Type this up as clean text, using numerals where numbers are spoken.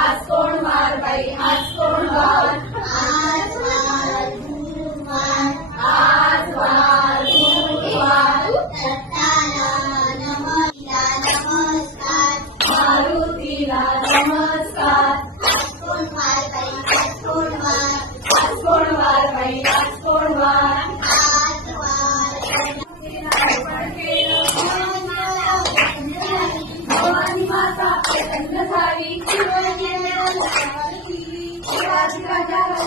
आज कोण वार बाई आज कोण वार आज वार दत्ताला नमस्कार मारुतीला नमस्कार आज कोण वार बाई आज कोण वार आज कोण वार बाई आज कोण वार आज वार भवानी माता प्रसन्न झाली शिवाजी राजाला